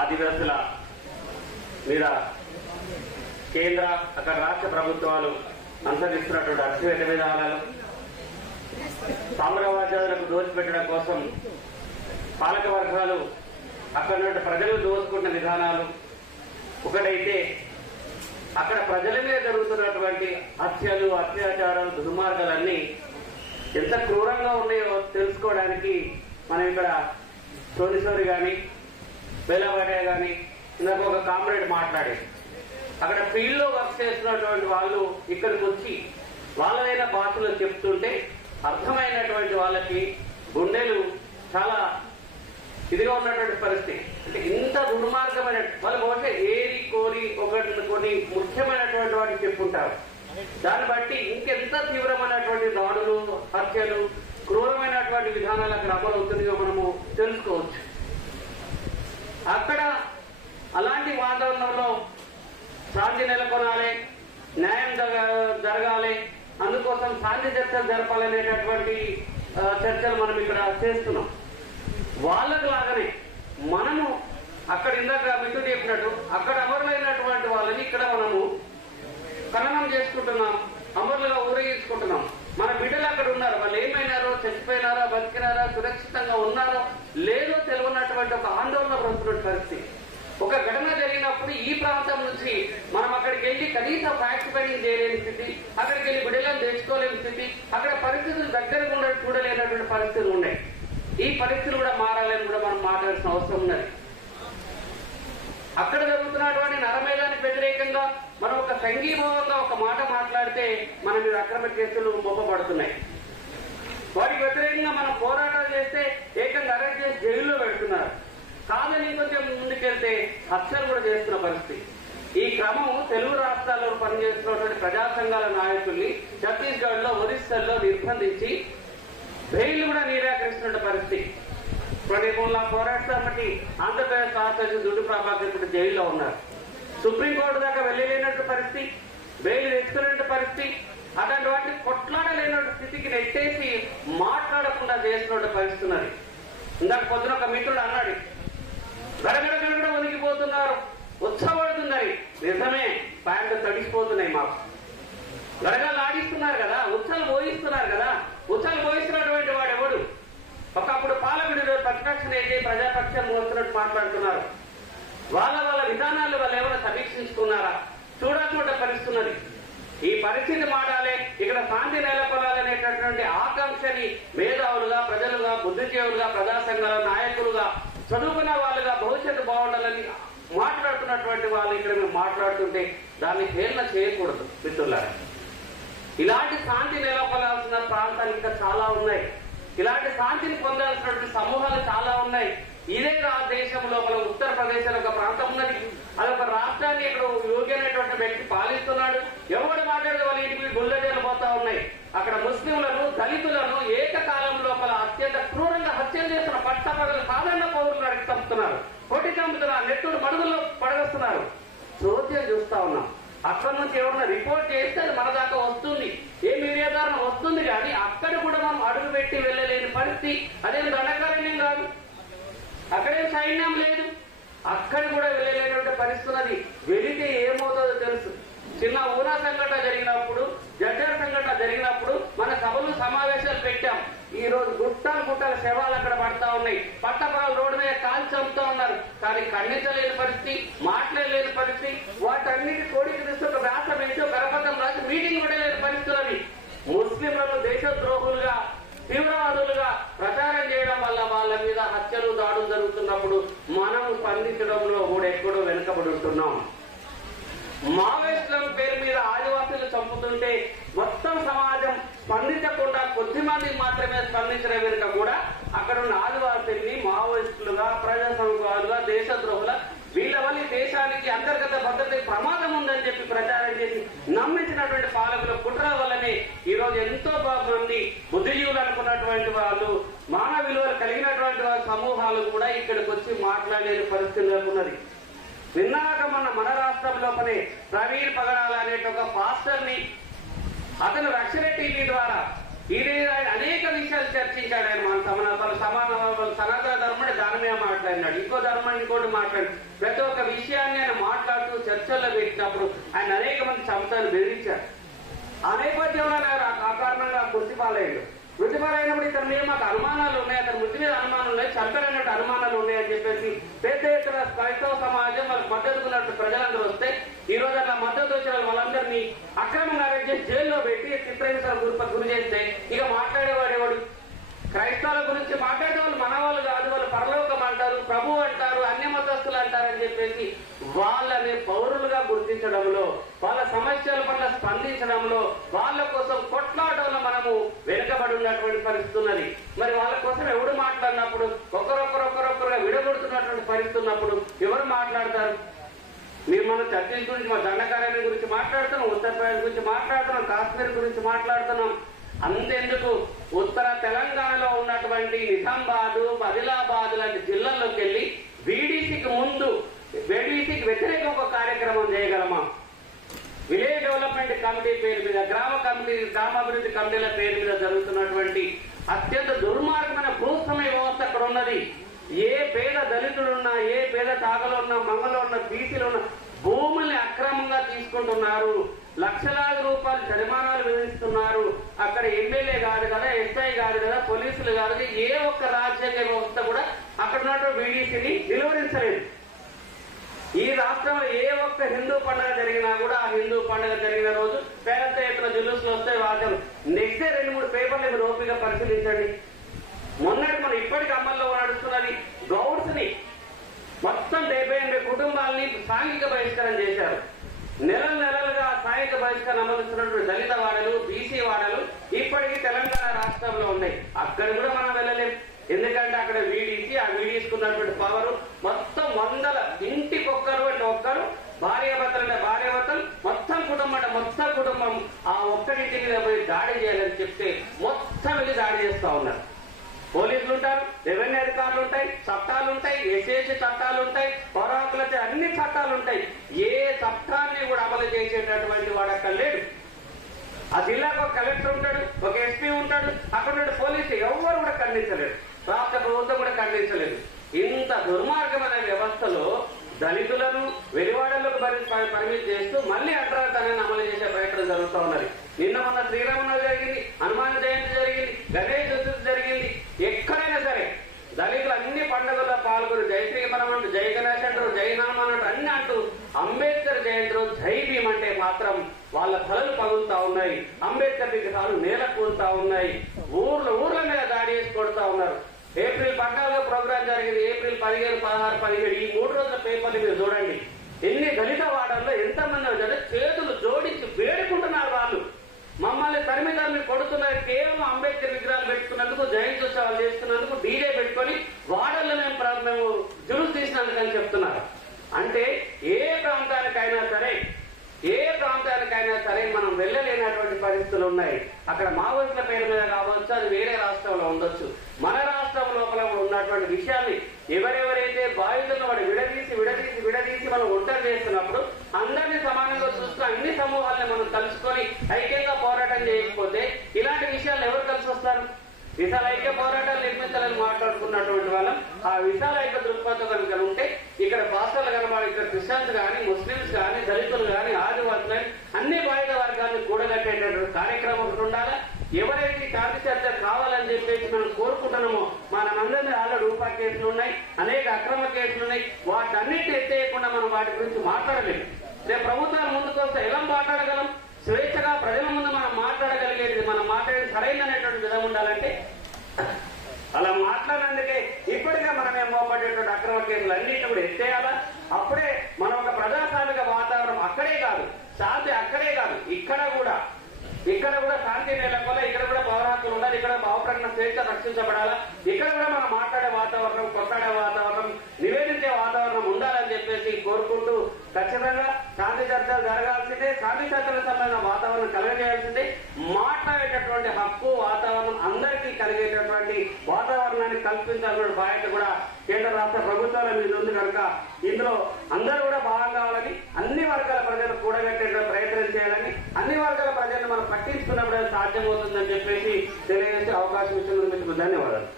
ఆదివాసుల మీద కేంద్ర అక్కడ రాష్ట్ర ప్రభుత్వాలు అనుసరిస్తున్నటువంటి అణచివేత విధానాలు, సామ్రాజ్యాలకు దోచిపెట్టడం కోసం పాలక వర్గాలు అక్కడ నుండి ప్రజలు దోచుకుంటున్న విధానాలు ఒకటైతే, అక్కడ ప్రజల మీద జరుగుతున్నటువంటి హత్యలు, అత్యాచారాలు, దుర్మార్గాలన్నీ ఎంత క్రూరంగా ఉన్నాయో తెలుసుకోవడానికి మనం ఇక్కడ సోనిసోరి కానీ బేలావాడే కానీ ఇందాక ఒక కామ్రేడ్ మాట్లాడేది. అక్కడ ఫీల్డ్ లో వర్క్ చేస్తున్నటువంటి వాళ్ళు ఇక్కడికి వచ్చి వాళ్ళదైన భాషలో చెప్తుంటే అర్థమైనటువంటి వాళ్ళకి గుండెలు చాలా ఇదిగా ఉన్నటువంటి పరిస్థితి. అంటే ఇంత దుర్మార్గమైన వాళ్ళు బహుశా ఏరి కోరి కొన్ని ముఖ్యమైనటువంటి వాటిని చెప్పుకుంటారు. దాన్ని బట్టి ఇంకెంత తీవ్రమైనటువంటి దాడులు, హత్యలు, క్రూరమైనటువంటి విధానాలు అక్కడ అమలు అవుతుందిగా మనము తెలుసుకోవచ్చు. అక్కడ అలాంటి వాతావరణంలో శాంతి నెలకొనాలి, న్యాయం జరగాలి, అందుకోసం శాంతి చర్చలు జరపాలనేటటువంటి చర్చలు మనం ఇక్కడ చేస్తున్నాం. వాళ్ళకు లాగానే మనము అక్కడ ఇందాక మిత్రుడు చెప్పినట్టు అక్కడ అమరులైనటువంటి వాళ్ళని ఇక్కడ మనము ఖననం చేసుకుంటున్నాం, అమరులుగా ఊరేగించుకుంటున్నాం. మన బిడ్డలు అక్కడ ఉన్నారు, వాళ్ళు ఏమైనారో, చచ్చిపోయినారా, బతికినారా, సురక్షితంగా ఉన్నారో లేదో తెలియనటువంటి ఒక ఆందోళన పడుతున్న పరిస్థితి. ఒక ఘటన జరిగినప్పుడు ఈ ప్రాంతం నుంచి మనం అక్కడికి వెళ్లి కనీసం ఫ్యాక్ట్ ఫైండింగ్ చేయలేని స్థితి, అక్కడికి వెళ్లి బిడ్డలను తెచ్చుకోలేని స్థితి, అక్కడ పరిస్థితులు దగ్గరగా ఉండే చూడలేనటువంటి పరిస్థితులు ఉన్నాయి. ఈ పరిస్థితులు కూడా మారాలని కూడా మనం మాట్లాడాల్సిన అవసరం ఉన్నది. అక్కడ జరుగుతున్నటువంటి నరమేధానికి వ్యతిరేకంగా మనం ఒక సంఘీభావంగా ఒక మాట మాట్లాడితే మన మీద అక్రమ కేసులు మోపబడుతున్నాయి. వాటికి వ్యతిరేకంగా మనం పోరాటాలు చేస్తే ఏకంగా అరెస్ట్ చేసి జైల్లో పెడుతున్నారు. కాదని ఇంకొంచెం ముందుకెళ్తే హత్యలు కూడా చేస్తున్న పరిస్థితి. ఈ క్రమం తెలుగు రాష్ట్రాల్లో పనిచేస్తున్నటువంటి ప్రజా సంఘాల నాయకుల్ని ఛత్తీస్గఢ్ లో, ఒరిస్సాలో నిర్బంధించి బెయిల్ కూడా నిరాకరిస్తున్న పరిస్థితి. మొన్న పోరాటం బట్టి ఆంధ్రప్రదేశ్ రాష్ట్ర దుడ్డు ప్రభాకర్ జైల్లో ఉన్నారు. సుప్రీంకోర్టు దాకా వెళ్ళలేనట్టు పరిస్థితి, బెయిల్ తెచ్చుకునే పరిస్థితి, అట్లాంటి వాటిని కొట్లాడలేనటువంటి స్థితికి నెట్టేసి మాట్లాడకుండా చేస్తున్న పరిస్థితి ఉన్నది. ఇందాక పొద్దున ఒక మిత్రుడు అన్నాడు, గడగడ వణికిపోతున్నారు, ఉత్సవడుతున్నారు. నిజమే, ప్యాంటు తడిసిపోతున్నాయి. మాకు గడగలు ఆడిస్తున్నారు కదా, ఉత్సవాలు పోయిస్తున్నారు కదా. ఉత్సవాలు పోయిస్తున్నటువంటి వాడు ఎవడు? ఒకప్పుడు పాలకుడు ప్రతిపక్ష నేత ప్రజాపక్షాన్ని మోస్తున్నట్టు మాట్లాడుతున్నారు. వాళ్ళ విధానాలు వాళ్ళు ఏమైనా సమీక్షించుకున్నారా? చూడాల్సిన పరిస్థితున్నది. ఈ పరిస్థితి మారాలి, ఇక్కడ శాంతి నెలకొనాలనేటటువంటి ఆకాంక్షని మేధావులుగా, ప్రజలుగా, బుద్ధిజీవులుగా, ప్రజా సంఘాల నాయకులుగా, చదువుకున్న వాళ్ళుగా భవిష్యత్తు బాగుండాలని మాట్లాడుతున్నటువంటి వాళ్ళు ఇక్కడ మేము మాట్లాడుతుంటే దాన్ని హేళన చేయకూడదు మిత్రులారా. ఇలాంటి శాంతి నెలకొనాల్సిన ప్రాంతాలు ఇంకా చాలా ఉన్నాయి. ఇలాంటి శాంతిని పొందాల్సినటువంటి సమూహాలు చాలా ఉన్నాయి. ఇదే దేశం లోపల ఉత్తరప్రదేశ్ అని ఒక ప్రాంతం ఉన్నది. అదొక రాష్ట్రాన్ని ఇక్కడ యోగి అనేటువంటి వ్యక్తి పాలిస్తున్నాడు. ఎవరు మాట్లాడితే వాళ్ళ ఇంటికి గుళ్ళజలు పోతా ఉన్నాయి. అక్కడ ముస్లింలను, దళితులను ఏకకాలం లోపల అత్యంత క్రూరంగా హత్యలు చేస్తున్న పట్టపగలు సాధారణ పౌరులు అడిగి చంపుతున్నారు, కొట్టి చంపుతున్నారు, నెత్తుడు మడుగుల్లో పడగస్తున్నారు. చోద్యం చూస్తా ఉన్నాం. అక్కడి నుంచి ఎవరన్నా రిపోర్ట్ చేస్తే అది మన దాకా వస్తుంది, ఏ మీడియాదారణ వస్తుంది. కానీ అక్కడ కూడా మనం అడుగు పెట్టి వెళ్ళలేని పరిస్థితి. అదేం దండకారణ్యం కాదు, అక్కడేం సైన్యం లేదు, అక్కడ కూడా వెళ్ళలేనటువంటి పరిస్థితి ఉన్నది. వెళితే ఏమవుతుందో తెలుసు. చిన్న ఊనా సంఘటన జరిగినప్పుడు, జడ్జర్ సంఘటన జరిగినప్పుడు మన సభలు సమావేశాలు పెట్టాం. ఈ రోజు గుట్టల శవాలు అక్కడ పడతా ఉన్నాయి. పట్టపగలు రోడ్డు మీద కాల్చి చంపుతా ఉన్నారు. కానీ ఖండించలేని పరిస్థితి, మాట్లాడలేని పరిస్థితి. వాటన్నిటి కోడికి తీస్తే ఒక వ్యాసం వేసి ఒక కరపత్రం రాసి మీటింగ్ కూడా లేని పరిస్థితులని ముస్లింలను దేశద్రోహులుగా, తీవ్రవాదులుగా ప్రచారం చేయడం వల్ల వాళ్ళ మీద హత్యలు, దాడులు జరుగుతున్నప్పుడు మనం స్పందించడంలో కూడా ఎక్కడో వెనుకబడి ఉంటున్నాం. మావోయిస్టుల పేరు మీద ఆదివాసులు చంపుతుంటే మొత్తం సమాజం స్పందించకుండా కొద్ది మంది మాత్రమే స్పందించడం వెనుక కూడా అక్కడ ఉన్న ఆదివాసుల్ని మావోయిస్టులుగా, ప్రజా సంఘాలుగా, దేశద్రోహుల వీళ్ళ వల్ల దేశానికి అంతర్గత భద్రతకి ప్రమాదం ఉందని చెప్పి ప్రచారం చేసి నమ్మించినటువంటి పాలకుల కుట్ర వల్లనే ఈ రోజు ఎంతో మంది బుద్ధిజీవులు అనుకున్నటువంటి వాళ్ళు, మానవ విలువలు కలిగినటువంటి సమూహాలు కూడా ఇక్కడికి వచ్చి మాట్లాడలేని పరిస్థితి ఉన్నది. నిన్నాక మన రాష్ట్రంలోపనే ప్రవీణ్ పగడాల అనే ఒక పాస్టర్ ని అతను రక్షణ టీవీ ద్వారా ఇది ఆయన అనేక విషయాలు చర్చించాడు. ఆయన మన సనాతన ధర్మం దాని మీద మాట్లాడినాడు, ఇంకో ధర్మం ఇంకోటి మాట్లాడు. ప్రతి ఒక్క విషయాన్ని ఆయన మాట్లాడుతూ చర్చల్లో పెట్టినప్పుడు ఆయన అనేక మంది సంస్థలు బెదిరించారు. ఆ నేపథ్యంలో ఆ కారణంగా మృతిపాలయ్యాడు. మృతిపాలైనప్పుడు ఇతని మీద మాకు అనుమానాలు ఉన్నాయి, అతని మృతి మీద అనుమానాలు ఉన్నాయి, చంపలేనట్టు అనుమానాలు ఉన్నాయని చెప్పేసి పెద్ద ఎత్తున క్రైస్తవ సమాజం వాళ్ళకి మద్దతుకున్నట్టు ప్రజలందరూ వస్తే ఈ రోజు అట్లా మద్దతు వచ్చిన వాళ్ళందరినీ అక్రమంగా అరెస్ట్ చేసి జైల్లో పెట్టి చిత్రహింసలకు గురి చేస్తే ఇక మాట్లాడేవాడేవాడు? క్రైస్తవుల గురించి మాట్లాడే వాళ్ళు మన వాళ్ళు కాదు, వాళ్ళు పరలోకం అంటారు, ప్రభు అంటారు, అన్య మతస్థులు అంటారని చెప్పేసి వాళ్ళని పౌరులుగా గుర్తించడంలో, వాళ్ళ సమస్యల పట్ల స్పందించడంలో, వాళ్ళ కోసం కొట్లాటంలో మనము వెనుకబడి ఉన్నటువంటి పరిస్థితి ఉన్నది. మరి వాళ్ళ కోసం ఎవడు మాట్లాడినప్పుడు ఒకరొకరుగా విడగొడుతున్నటువంటి పరిస్థితి ఉన్నప్పుడు ఎవరు మాట్లాడతారు? మీరు మనం ఛత్తీస్ గురించి, మన దండకార్యాల గురించి మాట్లాడుతున్నాం, ఉత్తరప్రదేశ్ గురించి మాట్లాడుతున్నాం, కాశ్మీర్ గురించి మాట్లాడుతున్నాం. అంతెందుకు ఉత్తర తెలంగాణలో ఉన్నటువంటి నిజామాబాద్, ఆదిలాబాద్ లాంటి జిల్లాల్లోకి వెళ్లి వీడీసీకి వ్యతిరేక ఒక కార్యక్రమం చేయగలమా? విలేజ్ డెవలప్మెంట్ కమిటీ పేరు మీద, గ్రామాభివృద్ధి కమిటీల పేరు మీద జరుగుతున్నటువంటి అత్యంత దుర్మార్గమైన భూస్వామ్య వ్యవస్థ అక్కడ ఉన్నది. ఏ పేద దళితులున్నా, ఏ పేద తాగలో ఉన్న, మంగలో ఉన్న, బీసీలో ఉన్న భూముల్ని అక్రమంగా తీసుకుంటున్నారు. లక్షలాది రూపాయలు జరిమానాలు విధిస్తున్నారు. అక్కడ ఎమ్మెల్యే కాదు కదా, ఎస్ఐ కాదు కదా, పోలీసులు కాదు, ఏ ఒక్క రాజ్యాంగ వ్యవస్థ కూడా అక్కడ ఉన్నటువంటి వీడీసీని నిలువరించలేదు. ఈ రాష్ట్రంలో ఏ ఒక్క హిందూ పండుగ జరిగినా కూడా ఆ హిందూ పండుగ జరిగిన రోజు పెద్ద ఎత్తున జులుసులు వస్తే వాద్యం నెక్స్ట్ డే 2-3 పేపర్లు మీరు ఓపిక పరిశీలించండి. మొన్నటి మనం ఇప్పటికి అమల్లో నడుస్తున్నది గౌడ్స్ ని మొత్తం 78 కుటుంబాలని సాంఘిక బహిష్కరణ చేశారు. నెలలుగా సాంఘిక బహిష్కరణ అమలుస్తున్నటువంటి దళిత వాడలు, బీసీ వాడలు ఇప్పటికీ తెలంగాణ రాష్ట్రంలో ఉన్నాయి. అక్కడ కూడా మనం వెళ్ళలేం. ఎందుకంటే అక్కడ వీడీసీ, ఆ వీడీసుకున్నటువంటి పవర్ మొత్తం వందల ఇంటికొక్కరు అంటే ఒక్కరు, భార్యాభర్తలు మొత్తం కుటుంబం ఆ ఒక్కరింటి మీద పోయి దాడి చేయాలని చెప్తే మొత్తం వెళ్ళి దాడి చేస్తా ఉన్నారు. పోలీసులు ఉంటారు, రెవెన్యూ అధికారులు ఉంటాయి, చట్టాలు ఉంటాయి, ఎస్ఏసీ చట్టాలు ఉంటాయి, పౌరాకుల అన్ని చట్టాలు ఉంటాయి. ఏ చట్టాన్ని కూడా అమలు చేసేటటువంటి వాడు అక్కడ లేడు. ఆ జిల్లాకు ఒక కలెక్టర్ ఉంటాడు, ఒక ఎస్పీ ఉంటాడు, అక్కడ ఉన్న పోలీసు ఎవరు కూడా ఖండించలేడు, రాష్ట్ర ప్రభుత్వం కూడా ఖండించలేదు. ఇంత దుర్మార్గమైన వ్యవస్థలో దళితులను వెలివాడలకు పరిమితి చేస్తూ మళ్లీ అగ్రతనాన్ని అమలు చేసే ప్రయత్నం జరుగుతూ ఉన్నది. నిన్న మొన్న శ్రీరామనవమి జరిగింది, హనుమాన్ జయంతి జరిగింది, గణేష్ చతుర్థి జరిగింది. ఎక్కడైనా సరే దళితులు అన్ని పండుగల్లో పాల్గొని జై శ్రీమరం అంటూ, జై గణేష్ అంటారు, జై హనుమాన్ అంటూ అన్ని అంటూ అంబేద్కర్ జయంతి రోజు జై భీమ్ అంటే మాత్రం వాళ్ళ తలలు పగులుతా ఉన్నాయి, అంబేద్కర్ విగ్రహాలు నేల కూలుతా ఉన్నాయి, ఊర్ల మీద దాడి చేసి కొడుతా ఉన్నారు. ఏప్రిల్ 14 ప్రోగ్రాం జరిగింది, ఏప్రిల్ 15, 16, 17 ఈ 3 రోజుల పేపర్లు మీరు చూడండి. ఎన్ని దళిత వాడల్లో ఎంతమంది చేతులు జోడించి వేడుకుంటున్నారు. వాళ్ళు మమ్మల్ని తరిమి కొడుతున్నారు. కేవలం అంబేద్కర్ విగ్రహాలు పెట్టుకున్నందుకు, జయంతి ఉత్సవాలు చేస్తున్నందుకు, డీజే పెట్టుకొని వాడల్లో మేము జులుసు తీసినందుకని చెప్తున్నారు. అంటే ఏ ప్రాంతానికైనా సరే మనం వెళ్ళలేనటువంటి పరిస్థితులు ఉన్నాయి. అక్కడ మావోయిస్టుల పేరు మీద కావచ్చు, అది వేరే రాష్ట్రంలో ఉండొచ్చు. మన రాష్ట్రం లోపల ఉన్నటువంటి విషయాన్ని ఎవరెవరైతే బాధితులను వాడు విడదీసి మనం ఒంటరి చేస్తున్నప్పుడు అందరినీ సమానంగా చూస్తూ అన్ని సమూహాలను మనం కలుసుకొని ఐక్యంగా పోరాటం చేయకపోతే ఇలాంటి విషయాలు ఎవరు కలిసి వస్తారు? విశాల ఐక్య పోరాటాలు నిర్మించాలని మాట్లాడుకున్నటువంటి వాళ్ళం ఆ విశాల ఐక్య దృక్పథం కనుక ఉంటే ఇక్కడ పాస్టర్లు కనబడి, ఇక్కడ క్రిస్టియన్స్ కానీ, ముస్లింస్ కానీ, దళితులు కానీ, ఆదివాసులు కానీ అన్ని బాధిత వర్గాన్ని కూడగట్టేటటువంటి కార్యక్రమం ఒకటి ఉండాలా. ఎవరైతే శాంతి చర్చ కావాలని చెప్పేసి మనం కోరుకుంటున్నామో మనమందరినీ ఆల్రెడీ రూపా కేసులు ఉన్నాయి, అనేక అక్రమ కేసులు ఉన్నాయి. వాటన్నిటి ఎత్తేయకుండా మనం వాటి గురించి మాట్లాడలేము. రేపు ప్రభుత్వాలు ముందుకు వస్తే ఎలా మాట్లాడగలం? స్వేచ్ఛగా ప్రజల ముందు మనం మాట్లాడగలిగేది, మనం మాట్లాడేది సరైనటువంటి విధంగా ఉండాలంటే అలా మాట్లాడినందుకే ఇప్పటికే మనం ఏం మోపడేటువంటి అక్రమ కేసులు అన్నింటినీ కూడా ఎత్తేయాలా. అప్పుడే మనం ఒక ప్రజాస్వామిక వాతావరణం అక్కడే కాదు, శాంతి అక్కడే కాదు, ఇక్కడ కూడా శాంతి నెలకొల్ల, ఇక్కడ కూడా పౌర హక్కులు ఉండాలి, ఇక్కడ భావప్రకటన స్వేచ్ఛ రక్షించబడాలా, ఇక్కడ కూడా మనం మాట్లాడే వాతావరణం, కొట్లాడే వాతావరణం, నివేదించే వాతావరణం ఉండాలని చెప్పేసి కోరుకుంటూ ఖచ్చితంగా శాంతి చర్చలు జరగాల్సిందే, శాంతి చర్చలకు సంబంధించిన వాతావరణం కలగజేయాల్సిందే. మాట్లాడేటటువంటి హక్కు వాతావరణం అందరికీ కలిగేటటువంటి వాతావరణాన్ని కల్పించాల్సిన బాధ్యత కూడా కేంద్ర రాష్ట్ర ప్రభుత్వాల మీద ఉంది కనుక ఇందులో అందరూ కూడా భాగం కావాలని, అన్ని వర్గాల ప్రజలు కూడగట్టే ప్రయత్నం చేయాలని అన్ని వర్గాల ప్రజలను మనం పట్టించుకున్నప్పుడు అది సాధ్యమవుతుందని చెప్పేసి తెలియజేసే అవకాశం ఇచ్చినందుకు మీకు ధన్యవాదాలు.